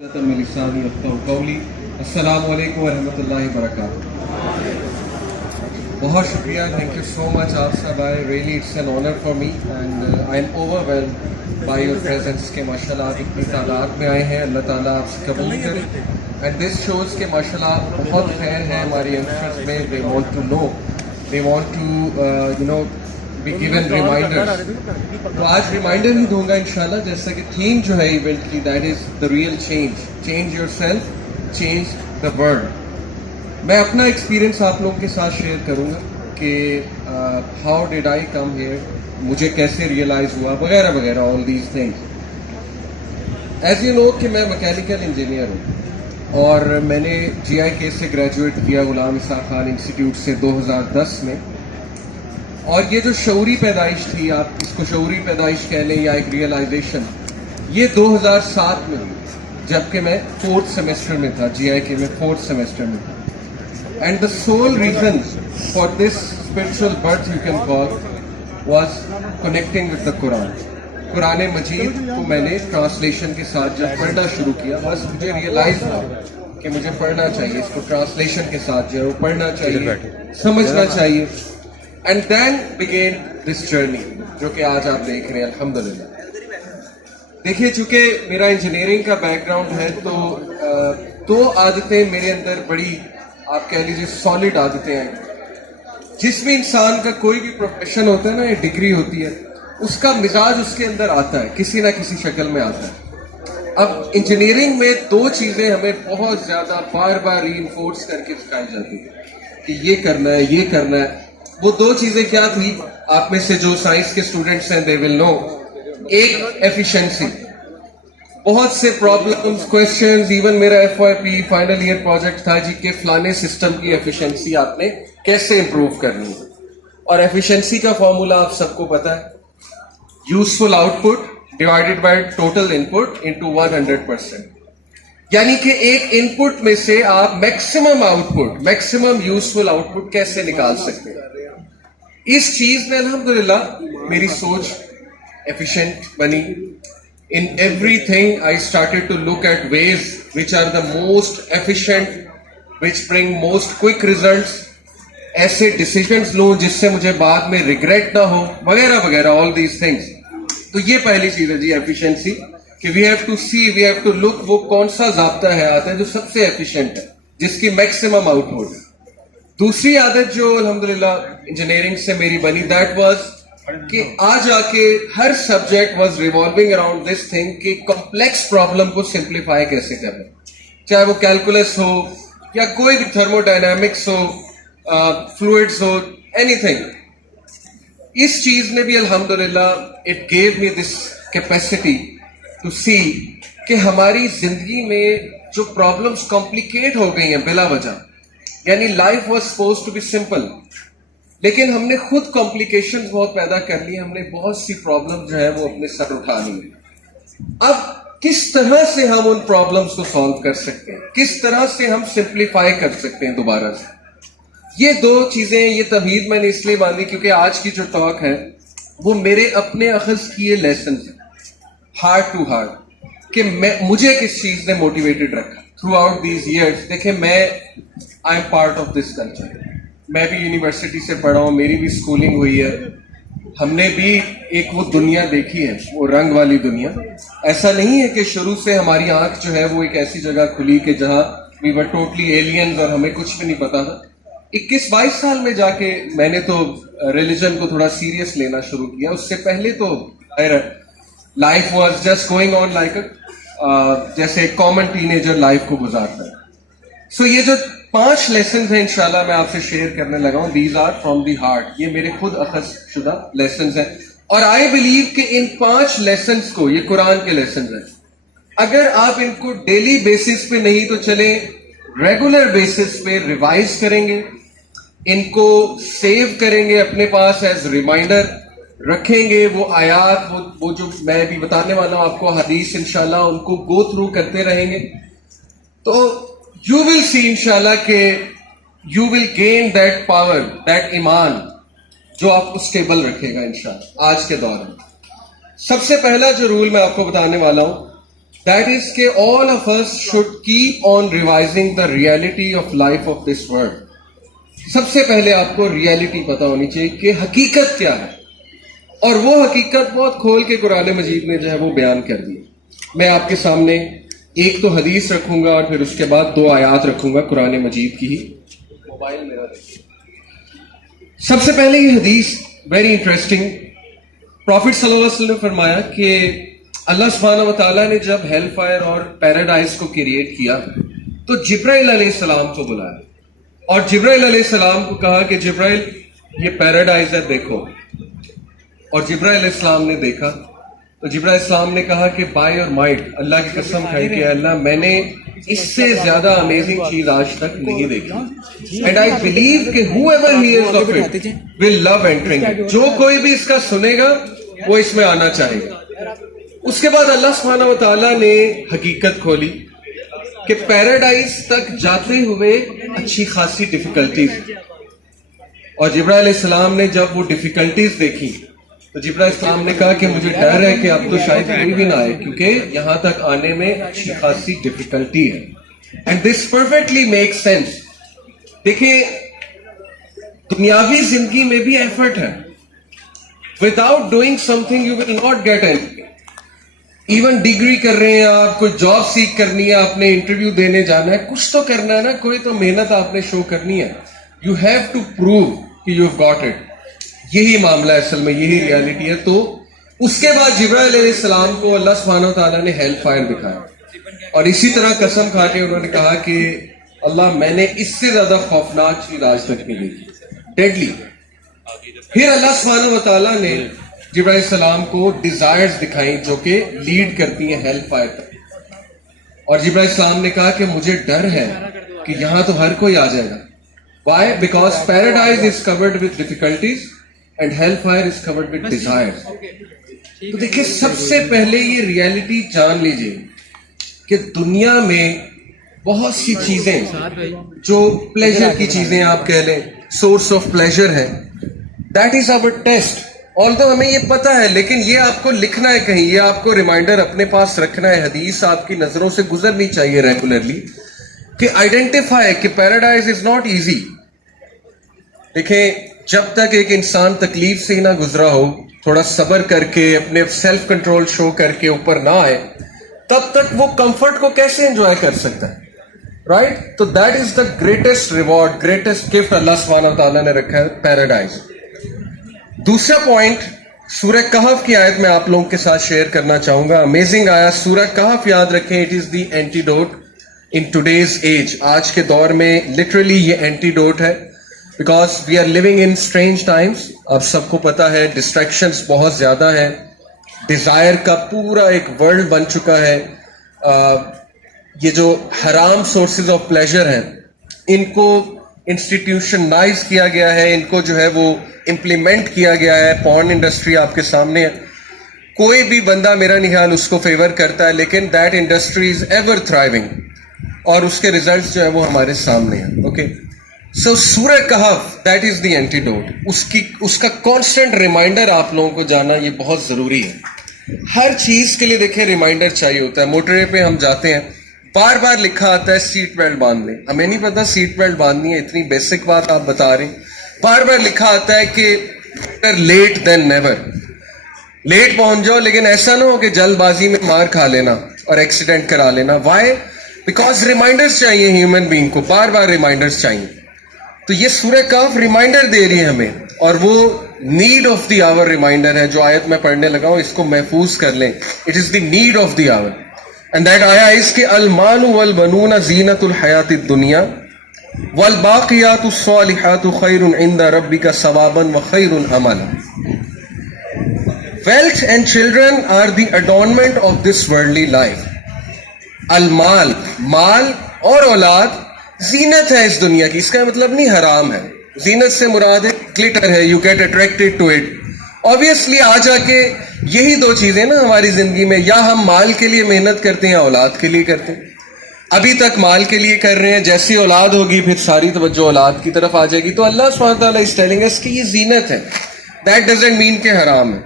السلام علیکم ورحمۃ اللہ وبرکاتہ. بہت شکریہ, تھینک یو سو مچ آپ سب آئے. Really it's an honour for me and I am overwhelmed by your presence کہ ماشاء اللہ آپ اتنی تعداد میں آئے ہیں. اللہ تعالیٰ آپ سے قبول کرے. اینڈ دس شوز کہ ماشاء اللہ بہت خیر ہے ہماری ینگسٹرز میں. They want to know, they want to be given reminders. تو آج ریمائنڈر ہی دوں گا انشاءاللہ, جیسا کہ تھیم جو ہے ایونٹ کی, that is the real change. Change your self, change the world. میں اپنا ایکسپیرئنس آپ لوگوں کے ساتھ شیئر کروں گا کہ how did I come here, مجھے کیسے ریئلائز ہوا وغیرہ وغیرہ, all these things. As you know کہ میں میکینیکل انجینئر ہوں اور میں نے جی آئی کے سے گریجویٹ کیا غلام اسحاق خان انسٹیٹیوٹ سے 2010 میں. اور یہ جو شعوری پیدائش تھی, آپ اس کو شعوری پیدائش کہہ لیں یا ایک ریئلائزیشن, یہ 2007 میں ہوئی جبکہ میں 4th سیمسٹر میں تھا. جی آئی کے میں 4th سیمسٹر میں تھا. And the sole reason for this spiritual birth you can call was connecting with the Quran. Quran مجید کو میں نے ٹرانسلیشن کے ساتھ جب پڑھنا شروع کیا, بس مجھے ریئلائز ہوا کہ مجھے پڑھنا چاہیے, اس کو ٹرانسلیشن کے ساتھ جو ہے وہ پڑھنا چاہیے, سمجھنا چاہیے. And then begin this journey جو کہ آج آپ دیکھ رہے ہیں الحمدللہ. دیکھیے, چونکہ میرا انجینئرنگ کا بیک گراؤنڈ ہے تو 2 عادتیں میرے اندر بڑی, آپ کہہ لیجیے سالڈ عادتیں ہیں. جس میں انسان کا کوئی بھی پروفیشن ہوتا ہے نا, یہ ڈگری ہوتی ہے, اس کا مزاج اس کے اندر آتا ہے, کسی نہ کسی شکل میں آتا ہے. اب انجینئرنگ میں 2 چیزیں ہمیں بہت زیادہ بار بار ری انفورس کر کے سکھائی جاتی ہیں کہ یہ کرنا ہے, یہ کرنا ہے. وہ 2 چیزیں کیا تھی, آپ میں سے جو سائنس کے اسٹوڈنٹس ہیں دے ول نو. ایک ایفیشنسی. بہت سے پرابلمس, کوشچنز, ایون میرا FYP فائنل ایئر پروجیکٹ تھا جی کہ فلانے سسٹم کی ایفیشنسی آپ نے کیسے امپروو کرنی ہے. اور ایفیشنسی کا فارمولا آپ سب کو پتا ہے, useful out put divided by total in put into 100%. یعنی کہ ایک ان پٹ میں سے آپ maximum out put, maximum useful out put کیسے نکال سکتے ہیں. اس چیز میں الحمدللہ میری سوچ ایفیشینٹ بنی. ان ایوری تھنگ I started to look at ways which are the most efficient, which bring most quick results. ایسے ڈیسیجنس لوں جس سے مجھے بعد میں ریگریٹ نہ ہو وغیرہ وغیرہ, آل دیز تھنگس. تو یہ پہلی چیز ہے جی ایفیشنسی, کہ we have to see, we have to look وہ کون سا ضابطہ ہے آتا ہے جو سب سے ایفیشینٹ ہے, جس کی میکسیمم آؤٹ پٹ ہے. دوسری عادت جو الحمدللہ انجینئرنگ سے میری بنی, دیٹ واز کہ آ جا کے ہر subject was revolving around this thing کہ کمپلیکس پرابلم کو سمپلیفائی کیسے کریں, چاہے وہ کیلکولس ہو یا کوئی بھی تھرمو ڈائنامکس ہو, فلوئڈس ہو, اینی تھنگ. اس چیز نے بھی الحمدللہ it gave me this capacity to see کہ ہماری زندگی میں جو پرابلمس کمپلیکیٹ ہو گئی ہیں بلا وجہ, یعنی life was supposed to be simple, لیکن ہم نے خود کمپلیکیشن بہت پیدا کر لی, ہم نے بہت سی پرابلم جو ہے وہ اپنے سر اٹھا لی. اب کس طرح سے ہم ان پرابلمس کو سالو کر سکتے ہیں, کس طرح سے ہم سمپلیفائی کر سکتے ہیں دوبارہ سے. یہ 2 چیزیں, یہ تمہید میں نے اس لیے باندھی کیونکہ آج کی جو ٹاک ہے وہ میرے اپنے اخذ کیے لیسنز ہیں, ہارڈ ٹو ہارڈ, کہ مجھے کس چیز نے موٹیویٹڈ رکھا تھرو آؤٹ دیز ایئرس. دیکھیں, میں I am part of this culture. میں بھی یونیورسٹی سے پڑھا ہوں, میری بھی اسکولنگ ہوئی ہے, ہم نے بھی ایک وہ دنیا دیکھی ہے, وہ رنگ والی دنیا. ایسا نہیں ہے کہ شروع سے ہماری آنکھ جو ہے وہ ایک ایسی جگہ کھلی کہ جہاں وی ور ٹوٹلی ایلینز اور ہمیں کچھ بھی نہیں پتا تھا. 21-22 سال میں جا کے میں نے تو ریلیجن کو تھوڑا سیریس لینا شروع کیا. اس سے پہلے تو life was just going on like جیسے ایک کامن ٹینیجر لائف کو گزارتا ہے. سو یہ جو 5 لیسنز ہیں انشاءاللہ میں آپ سے شیئر کرنے لگا ہوں, these are from the heart. یہ میرے خود اخذ شدہ لیسنز ہیں اور آئی بلیو کہ ان 5 لیسنز کو, یہ قرآن کے لیسنز ہیں, اگر آپ ان کو ڈیلی بیسس پہ نہیں تو چلیں ریگولر بیسس پہ ریوائز کریں گے, ان کو سیو کریں گے اپنے پاس ایز ریمائنڈر رکھیں گے, وہ آیات, وہ جو میں بھی بتانے والا ہوں آپ کو حدیث, انشاءاللہ ان کو گو تھرو کرتے رہیں گے, تو یو ول سی انشاءاللہ کہ you will gain that power, that ایمان جو آپ کو اسٹیبل رکھے گا انشاءاللہ. آج کے دور میں سب سے پہلا جو رول میں آپ کو بتانے والا ہوں That is کہ all of us should keep on revising the reality of life of this world. سب سے پہلے آپ کو ریالٹی پتہ ہونی چاہیے کہ حقیقت کیا ہے، اور وہ حقیقت بہت کھول کے قرآن مجید نے جو ہے وہ بیان کر دی. میں آپ کے سامنے ایک تو حدیث رکھوں گا اور پھر اس کے بعد 2 آیات رکھوں گا قرآن مجید کی ہی. موبائل میرا دیکھیے. سب سے پہلے یہ حدیث ویری انٹرسٹنگ. پروفٹ صلی اللہ علیہ وسلم نے فرمایا کہ اللہ سبحانہ و تعالیٰ نے جب ہیل فائر اور پیراڈائز کو کریٹ کیا تو جبرائیل علیہ السلام کو بلایا اور جبرائیل علیہ السلام کو کہا کہ جبرائیل یہ پیراڈائز ہے دیکھو. اور جبرائیل علیہ السلام نے دیکھا تو جبرائیل السلام نے کہا کہ بائی اور مائٹ اللہ کی قسم کھائی کہ اللہ میں نے اس سے زیادہ امیزنگ چیز آج تک نہیں دیکھی. اینڈ آئی بلیو کہ whoever hears of it will love entering it. جو کوئی بھی اس کا سنے گا وہ اس میں آنا چاہے گا. اس کے بعد اللہ سبحانہ و تعالیٰ نے حقیقت کھولی کہ پیراڈائز تک جاتے ہوئے اچھی خاصی ڈیفیکلٹیز. اور جبرائیل علیہ السلام نے جب وہ ڈیفیکلٹیز دیکھی تو جبرائیل السلام نے کہا کہ مجھے ڈر ہے کہ اب تو شاید کوئی بھی نہ آئے کیونکہ یہاں تک آنے میں اچھی خاصی ڈیفیکلٹی ہے. And this perfectly make sense. دیکھیں دنیاوی زندگی میں بھی ایفرٹ ہے. وداؤٹ ڈوئنگ سم تھنگ you will not get any. Even degree کر رہے ہیں آپ، کوئی جاب سیکھ کرنی ہے، آپ نے انٹرویو دینے جانا ہے، کچھ تو کرنا ہے نا، کوئی تو محنت آپ نے شو کرنی ہے. یو ہیو ٹو پروو کہ یو ہیو گاٹ اٹ. یہی معاملہ ہے اصل میں، یہی ریالٹی ہے. تو اس کے بعد جبرائیل علیہ السلام کو اللہ سبحانہ و تعالیٰ نے ہیل فائر دکھایا اور اسی طرح قسم کھا کے انہوں نے کہا کہ اللہ میں نے اس سے زیادہ خوفناک چیز آج تک نہیں دیکھی، ڈیڈلی. پھر اللہ سبحانہ و تعالیٰ نے جبرائیل السلام کو ڈیزائرز دکھائیں جو کہ لیڈ کرتی ہیں ہیل فائر تک. اور جبرائیل السلام نے کہا کہ مجھے ڈر ہے کہ یہاں تو ہر کوئی آ جائے گا. Why? Because paradise is covered with difficulties and hellfire is covered with desires. تو دیکھیں سب سے پہلے یہ ریالٹی جان لیجئے کہ دنیا میں بہت سی چیزیں جو پلیجر کی چیزیں آپ کہہ لیں، سورس آف پلیجر ہے. That is our test. although ہمیں یہ پتا ہے لیکن یہ آپ کو لکھنا ہے کہیں، یہ آپ کو ریمائنڈر اپنے پاس رکھنا ہے. حدیث آپ کی نظروں سے گزرنی چاہیے ریگولرلی کہ آئیڈینٹیفائی کہ پیراڈائز از ناٹ ایزی. دیکھیں جب تک ایک انسان تکلیف سے ہی نہ گزرا ہو، تھوڑا صبر کر کے اپنے سیلف کنٹرول شو کر کے اوپر نہ آئے، تب تک وہ کمفرٹ کو کیسے انجوائے کر سکتا ہے، رائٹ؟ تو that is the greatest reward, greatest gift Allah سبحانہ وتعالیٰ نے رکھا ہے، پیراڈائز. دوسرا پوائنٹ سورہ کہف کی آیت میں آپ لوگوں کے ساتھ شیئر کرنا چاہوں گا. امیزنگ آیا. سورہ کہف یاد رکھیں، it is the antidote in today's age. آج کے دور میں لٹرلی یہ اینٹیڈوٹ ہے. Because we are living in strange times. اب سب کو پتا ہے ڈسٹریکشنز بہت زیادہ ہیں، ڈیزائر کا پورا ایک ورلڈ بن چکا ہے. یہ جو حرام سورسز آف پلیجر ہیں ان کو انسٹیٹیوشنائز کیا گیا ہے، ان کو جو ہے وہ امپلیمنٹ کیا گیا ہے. پورن انڈسٹری آپ کے سامنے ہے. کوئی بھی بندہ میرا نہیں خیال اس کو فیور کرتا ہے، لیکن that industry is ever thriving اور اس کے ریزلٹس جو ہے وہ ہمارے سامنے ہیں. اوکے سو سورہ کہف دیٹ از دی اینٹیڈوٹ. اس کا کانسٹنٹ ریمائنڈر آپ لوگوں کو جانا یہ بہت ضروری ہے. ہر چیز کے لیے دیکھیں ریمائنڈر چاہیے ہوتا ہے. موٹر وے پہ ہم جاتے ہیں، بار بار لکھا آتا ہے سیٹ بیلٹ باندھ لیں. ہمیں نہیں پتا سیٹ بیلٹ باندھنی ہے، اتنی بیسک بات آپ بتا رہے ہیں. بار بار لکھا آتا ہے کہ لیٹ دین نیور. لیٹ پہنچ جاؤ لیکن ایسا نہ ہو کہ جلد بازی میں مار کھا لینا اور ایکسیڈنٹ کرا لینا. وائی؟ بیکاز ریمائنڈرز چاہیے ہیومن بینگ کو، بار بار ریمائنڈرز چاہیے. تو یہ سورہ کہف ریمائنڈر دے رہی ہے ہمیں، اور وہ need of the hour reminder ہے. جو آیت میں پڑھنے لگا ہوں اس کو محفوظ کر لیں. It is the need of the hour. And that آیا اس کے المال والبنون زینت الحیات الدنیا والباقیات الصالحات خیر عند ربک ثوابا وخیر عملا. Wealth and children are the adornment of this worldly life. المال، مال اور اولاد زینت ہے اس دنیا کی. اس کا مطلب نہیں حرام ہے. زینت سے مراد ہے گلٹر ہے، you get attracted to it. obviously آ جا کے یہی دو چیزیں نا ہماری زندگی میں، یا ہم مال کے لیے محنت کرتے ہیں یا اولاد کے لیے کرتے ہیں. ابھی تک مال کے لیے کر رہے ہیں، جیسی اولاد ہوگی پھر ساری توجہ اولاد کی طرف آ جائے گی. تو اللہ سبحانہ تعالیٰ از ٹیلنگ اس کہ یہ زینت ہے. دیٹ ڈزنٹ مین کہ حرام ہے،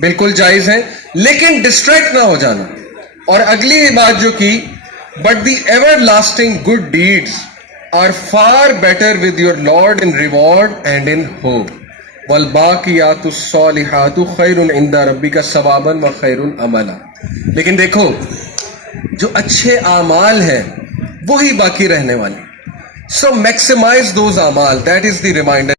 بالکل جائز ہے، لیکن ڈسٹریکٹ نہ ہو جانا. اور اگلی ہی بات جو کی, but the everlasting good deeds are far better with your Lord in reward and in hope. والباقیات الصالحات خیر عند ربک ثوابا وخیر عملا. لیکن دیکھو جو اچھے اعمال ہیں وہی باقی رہنے والے. So maximize those amal. That is the reminder.